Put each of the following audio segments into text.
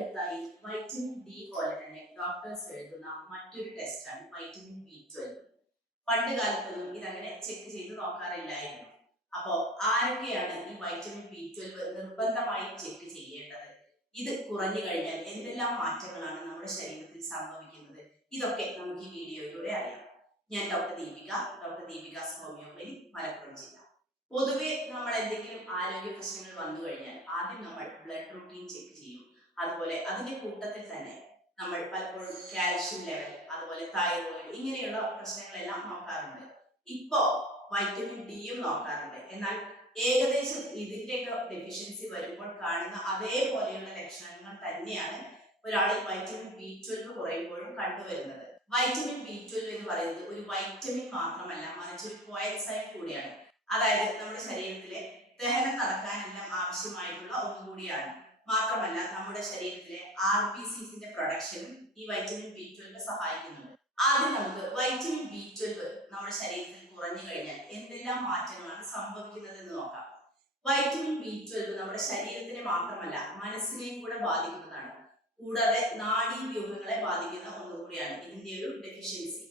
അടുത്തായി vitamin D പോലെ തന്നെ ഡോക്ടേഴ്സ് എഴുതുന്ന മറ്റൊരു ടെസ്റ്റാണ് വൈറ്റമിൻ ബി ട്വൽവ് പണ്ട് കാലത്തൊന്നും ഇതങ്ങനെ ചെക്ക് ചെയ്ത് നോക്കാറില്ലായിരുന്നു. അപ്പോ ആരൊക്കെയാണ് ഈ വൈറ്റമിൻ ബി ട്വൽവ് നിർബന്ധമായി ചെക്ക് ചെയ്യേണ്ടത്? ഇത് കുറഞ്ഞു കഴിഞ്ഞാൽ എന്തെല്ലാം മാറ്റങ്ങളാണ് നമ്മുടെ ശരീരത്തിൽ സംഭവിക്കുന്നത്? ഇതൊക്കെ നമുക്ക് ഈ വീഡിയോയിലൂടെ അറിയാം. ഞാൻ doctor Deepika doctor Deepika homoeopathy Malappuram ജില്ല. പൊതുവെ നമ്മൾ എന്തെങ്കിലും ആരോഗ്യ പ്രശ്നങ്ങൾ വന്നു കഴിഞ്ഞാൽ ആദ്യം നമ്മൾ ബ്ലഡ് റൂട്ടീൻ ചെക്ക് ചെയ്യും. അതുപോലെ അതിന്റെ കൂട്ടത്തിൽ തന്നെ നമ്മൾ പലപ്പോഴും കാൽഷ്യം ലെവൽ അതുപോലെ തൈറോയിഡ് ഇങ്ങനെയുള്ള പ്രശ്നങ്ങളെല്ലാം നോക്കാറുണ്ട്. ഇപ്പോ വൈറ്റമിൻ ഡിയും നോക്കാറുണ്ട്. എന്നാൽ ഏകദേശം ഇതിന്റെയൊക്കെ ഡെഫിഷ്യൻസി വരുമ്പോൾ കാണുന്ന അതേപോലെയുള്ള ലക്ഷണങ്ങൾ തന്നെയാണ് ഒരാളിൽ വൈറ്റമിൻ ബി ട്വൽവ് കുറയുമ്പോഴും കണ്ടുവരുന്നത്. വൈറ്റമിൻ ബി ട്വൽവ് എന്ന് പറയുന്നത് ഒരു വൈറ്റമിൻ മാത്രമല്ല മറിച്ച് ഒരു കോയൻസൈൻ കൂടിയാണ്. അതായത് നമ്മുടെ ശരീരത്തിലെ ദഹനം നടക്കാനെല്ലാം ആവശ്യമായിട്ടുള്ള ഒന്നുകൂടിയാണ്. മാത്രമല്ല നമ്മുടെ ശരീരത്തിലെ ആർ ബി സിസിന്റെ പ്രൊഡക്ഷനും ഈ വൈറ്റമിൻ ബി ട്വൽവ് സഹായിക്കുന്നുണ്ട്. ആദ്യം നമുക്ക് വൈറ്റമിൻ ബി ട്വൽവ് നമ്മുടെ ശരീരത്തിൽ കുറഞ്ഞു കഴിഞ്ഞാൽ എന്തെല്ലാം മാറ്റങ്ങളാണ് സംഭവിക്കുന്നത് എന്ന് നോക്കാം. വൈറ്റമിൻ ബി ട്വൽവ് നമ്മുടെ ശരീരത്തിനെ മാത്രമല്ല മനസ്സിനെയും കൂടെ ബാധിക്കുന്നതാണ്. കൂടാതെ നാഡീവ്യൂഹങ്ങളെ ബാധിക്കുന്ന ഒന്നുകൂടിയാണ് ഇതിന്റെ ഒരു ഡെഫിഷ്യൻസി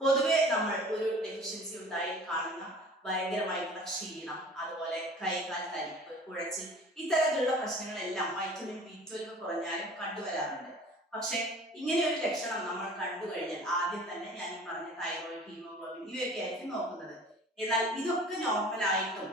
പൊതുവെ നമ്മൾ ഒരു ഡെഫിഷ്യൻസി ഉണ്ടായി കാണുന്ന ഭയങ്കരമായിട്ടുള്ള ക്ഷീണം അതുപോലെ കൈകാൽ തരിപ്പ് കുഴച്ചിൽ ഇത്തരത്തിലുള്ള പ്രശ്നങ്ങളെല്ലാം വൈറ്റമിൻ ബി ട്വൽവ് കുറഞ്ഞാലും കണ്ടുവരാറുണ്ട്. പക്ഷെ ഇങ്ങനെ ഒരു ലക്ഷണം നമ്മൾ കണ്ടു കഴിഞ്ഞാൽ ആദ്യം തന്നെ ഞാൻ ഈ പറഞ്ഞ തൈറോയിഡ് ഹീമോഗ്ലോബിൻ ഇവയൊക്കെ ആയിരിക്കും നോക്കുന്നത്. എന്നാൽ ഇതൊക്കെ നോർമൽ ആയിട്ടും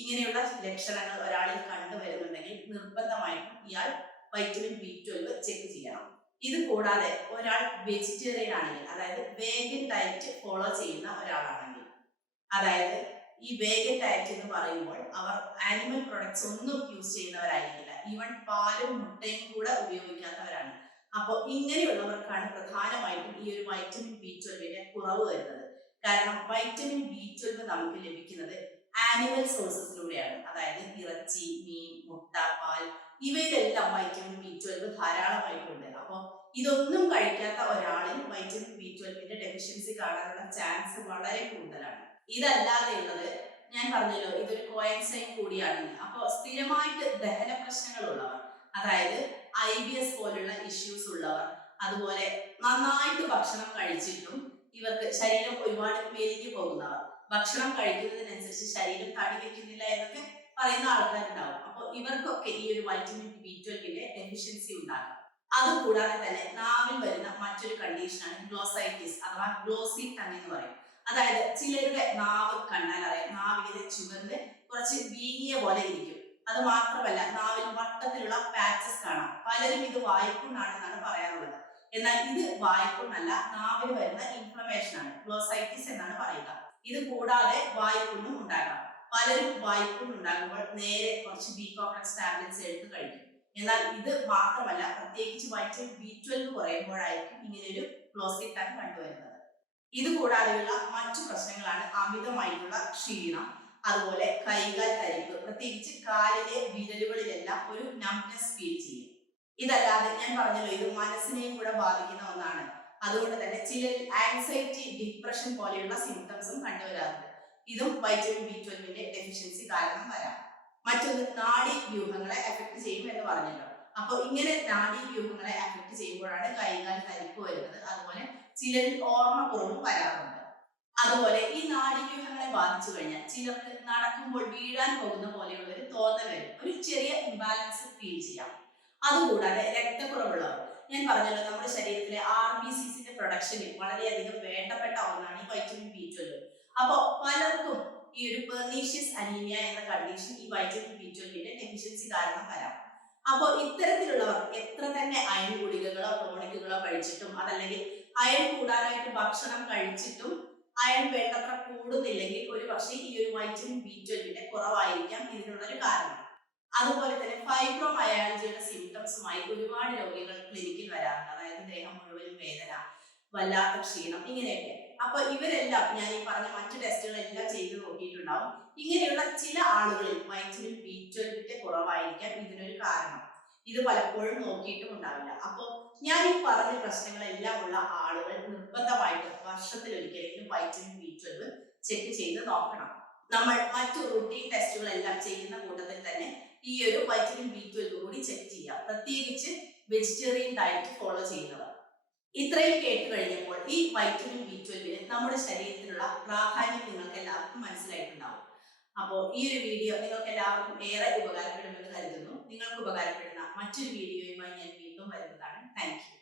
ഇങ്ങനെയുള്ള ലക്ഷണങ്ങൾ ഒരാളിൽ കണ്ടുവരുന്നുണ്ടെങ്കിൽ നിർബന്ധമായിട്ടും ഇയാൾ വൈറ്റമിൻ ബി ട്വൽവ് ചെക്ക് ചെയ്യണം. ഇത് കൂടാതെ ഒരാൾ വെജിറ്റേറിയൻ ആണെങ്കിൽ അതായത് വേഗൻ ഡയറ്റ് ഫോളോ ചെയ്യുന്ന ഒരാളാണെങ്കിൽ അതായത് ഈ വേഗൻ ഡയറ്റ് എന്ന് പറയുമ്പോൾ അവർ ആനിമൽ പ്രൊഡക്ട്സ് ഒന്നും യൂസ് ചെയ്യുന്നവരായിരിക്കില്ല. ഈവൻ പാലും മുട്ടയും കൂടെ ഉപയോഗിക്കാത്തവരാണ്. അപ്പോൾ ഇങ്ങനെയുള്ളവർക്കാണ് പ്രധാനമായിട്ടും ഈ ഒരു വൈറ്റമിൻ ബി ട്വൽവിന്റെ കുറവ് വരുന്നത്. കാരണം വൈറ്റമിൻ ബി ട്വൽവ് നമുക്ക് ലഭിക്കുന്നത് ആനിമൽ സോഴ്സസിലൂടെയാണ് അതായത് ഇറച്ചി മീൻ മുട്ട പാൽ ഇവയിലെല്ലാം വൈറ്റമിൻ ബി ട്വൽവ് ധാരാളമായിട്ടുണ്ട്. അപ്പോൾ ഇതൊന്നും കഴിക്കാത്ത ഒരാളിൽ വൈറ്റമിൻ ബി ട്വൽവിന്റെ ഡെഫിഷ്യൻസി കാണാനുള്ള ചാൻസ് വളരെ കൂടുതലാണ്. ഇതല്ലാതെയുള്ളത് ഞാൻ പറഞ്ഞല്ലോ ഇതൊരു കോയൻസൈൻ കൂടിയാണെന്ന്. അപ്പോൾ സ്ഥിരമായിട്ട് ദഹന പ്രശ്നങ്ങളുള്ളവർ അതായത് ഐ ബി എസ് പോലുള്ള ഇഷ്യൂസ് ഉള്ളവർ അതുപോലെ നന്നായിട്ട് ഭക്ഷണം കഴിച്ചിട്ടും ഇവർക്ക് ശരീരം ഒരുപാട് മേലേക്ക് പോകുന്നവർ ഭക്ഷണം കഴിക്കുന്നതിനനുസരിച്ച് ശരീരം തടി വെക്കുന്നില്ല എന്നൊക്കെ പറയുന്ന ആൾക്കാരുണ്ടാവും. അപ്പോൾ ഇവർക്കൊക്കെ ഈ ഒരു വൈറ്റമിൻ ബി ട്വൽവിന്റെ ഡെഫിഷ്യൻസി ഉണ്ടാകും അതുകൂടാതെ തന്നെ നാവിൽ വരുന്ന മറ്റൊരു കണ്ടീഷനാണ് ഗ്ലോസൈറ്റിസ് അഥവാ ഗ്ലോസി ടങ് എന്ന് പറയും. അതായത് ചിലരുടെ നാവ് കണ്ടാൽ അറിയാം. നാവിലെ ചുവന്ന് കുറച്ച് വീങ്ങിയ പോലെ ഇരിക്കും. അത് മാത്രമല്ല നാവിൽ വട്ടത്തിലുള്ള പാച്ചസ് കാണാം. പലരും ഇത് വായ്പുണ്ണാണെന്നാണ് പറയാറുള്ളത്. എന്നാൽ ഇത് വായ്പുണ്ണല്ല നാവിന് വരുന്ന ഇൻഫ്ലമേഷൻ ആണ്. ഗ്ലോസൈറ്റിസ് എന്നാണ് പറയുക. ഇത് കൂടാതെ വായ്പുണ്ണും ഉണ്ടാകാം. പലരും വായ്പുണ്ണ് ഉണ്ടാകുമ്പോൾ നേരെ കുറച്ച് ബി കോംപ്ലക്സ് ടാബ്ലറ്റ്സ് എടുത്ത് കഴിക്കും. എന്നാൽ ഇത് മാത്രമല്ല പ്രത്യേകിച്ച് വൈറ്റമിൻ ബി ട്വൽവ് കുറയുമ്പോഴായിരിക്കും ഇങ്ങനെയൊരു ഒരു ടങ് കണ്ടുവരുന്നത്. ഇത് കൂടാതെയുള്ള മറ്റു പ്രശ്നങ്ങളാണ് അമിതമായിട്ടുള്ള ക്ഷീണം അതുപോലെ കൈകൾ തരിപ്പ്. പ്രത്യേകിച്ച് കാലിലെ വിരലുകളിലെല്ലാം ഒരു നംനെസ് ഫീൽ ചെയ്യും. ഇതല്ലാതെ ഞാൻ പറഞ്ഞല്ലോ ഇത് മനസ്സിനെയും കൂടെ ബാധിക്കുന്ന ഒന്നാണ്. അതുകൊണ്ട് തന്നെ ചില ആൻസൈറ്റി ഡിപ്രഷൻ പോലെയുള്ള സിംറ്റംസും കണ്ടുവരാറുണ്ട്. ഇതും വൈറ്റമിൻ ബി ട്വൽവിന്റെ ഡെഫിഷ്യൻസി കാരണം വരാം. മറ്റൊന്ന് നാഡി വ്യൂഹങ്ങളെ എഫക്ട് ചെയ്യും എന്ന് പറഞ്ഞല്ലോ. അപ്പോൾ ഇങ്ങനെ നാഡി വ്യൂഹങ്ങളെ എഫക്ട് ചെയ്യുമ്പോഴാണ് കൈകാൽ തരിപ്പ് വരുന്നത്. ചിലരിൽ ഓർമ്മക്കുറവും വരാറുണ്ട്. അതുപോലെ ഈ നാഡീവ്യൂഹങ്ങളെ ബാധിച്ചു കഴിഞ്ഞാൽ ചിലർക്ക് നടക്കുമ്പോൾ വീഴാൻ പോകുന്ന പോലെയുള്ള ഒരു തോന്നൽ വരും. ഒരു ചെറിയ ഇംബാലൻസ് ഫീൽ ചെയ്യാം. അതുകൂടാതെ രക്തക്കുറവുള്ളവർ. ഞാൻ പറഞ്ഞല്ലോ നമ്മുടെ ശരീരത്തിലെ ആർ ബി സിസിന്റെ പ്രൊഡക്ഷനിൽ വളരെയധികം വേണ്ടപ്പെട്ട ഒന്നാണ് ഈ വൈറ്റമിൻ ബി ട്വൽവ് അപ്പോൾ പലർക്കും ഈ ഒരു പെർനീഷ്യസ് അനീമിയ എന്ന കണ്ടീഷൻ ഈ വൈറ്റമിൻ ബി ട്വൽവിന്റെ ഡെഫിഷ്യൻസി കാരണം വരാം. അപ്പോൾ ഇത്തരത്തിലുള്ളവർ എത്ര തന്നെ അയൺ ഗുളികകളോ ടോണിക്കുകളോ കഴിച്ചിട്ടും അതല്ലെങ്കിൽ അയൺ കൂടാനായിട്ട് ഭക്ഷണം കഴിച്ചിട്ടും അയൺ വേണ്ടത്ര കൂടുന്നില്ലെങ്കിൽ ഒരു പക്ഷേ ഈ ഒരു വൈറ്റമിൻ ബി ട്വൽവിന്റെ കുറവായിരിക്കാം ഇതിനുള്ളൊരു കാരണം. അതുപോലെ തന്നെ ഫൈബ്രോമയാൾജിയുടെ സിംറ്റംസുമായി ഒരുപാട് രോഗികൾ ക്ലിനിക്കിൽ വരാറുണ്ട്. അതായത് ദേഹം മുഴുവനും വേദന വല്ലാത്ത ക്ഷീണം ഇങ്ങനെയൊക്കെ. അപ്പൊ ഇവരെല്ലാം ഞാൻ ഈ പറഞ്ഞ മറ്റു ടെസ്റ്റുകളെല്ലാം ചെയ്ത് നോക്കിയിട്ടുണ്ടാവും. ഇങ്ങനെയുള്ള ചില ആളുകളിൽ വൈറ്റമിൻ ബി ട്വൽവിന്റെ കുറവായിരിക്കാം ഇതിനൊരു കാരണം. ഇത് പലപ്പോഴും നോക്കിയിട്ടും ഉണ്ടാവില്ല. അപ്പോൾ ഞാൻ ഈ പറഞ്ഞ പ്രശ്നങ്ങളെല്ലാം ഉള്ള ആളുകൾ നിർബന്ധമായിട്ട് വർഷത്തിൽ ഒരിക്കലെങ്കിലും വൈറ്റമിൻ ബി ട്വൽവ് ചെക്ക് ചെയ്ത് നോക്കണം. നമ്മൾ മറ്റു റൂട്ടീൻ ടെസ്റ്റുകളെല്ലാം ചെയ്യുന്ന കൂട്ടത്തിൽ തന്നെ ഈ ഒരു വൈറ്റമിൻ ബി ട്വൽവ് കൂടി ചെക്ക് ചെയ്യാം. പ്രത്യേകിച്ച് വെജിറ്റേറിയൻ ഡയറ്റ് ഫോളോ ചെയ്യുന്നവർ. ഇത്രയും കേട്ട് കഴിഞ്ഞപ്പോൾ ഈ വൈറ്റമിൻ ബി ട്വൽവിന് നമ്മുടെ ശരീരത്തിലുള്ള പ്രാധാന്യം മനസ്സിലായിട്ടുണ്ടാവും അപ്പോൾ ഈ ഒരു വീഡിയോ നിങ്ങൾക്ക് എല്ലാവർക്കും ഏറെ ഉപകാരപ്പെടുമെന്ന് കരുതുന്നു. നിങ്ങൾക്ക് ഉപകാരപ്പെടുന്ന മറ്റൊരു വീഡിയോയുമായി ഞാൻ വീണ്ടും വരുന്നതാണ്. താങ്ക്